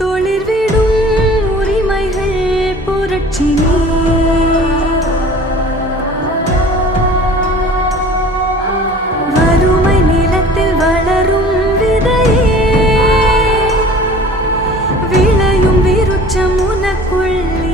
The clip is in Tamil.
தொழிற்விடும் உரிமைகள் புரட்சி நீ. வறுமை நிலத்தில் வளரும் விதையே, விளையும் விருட்சம் உனக்குள்ளே.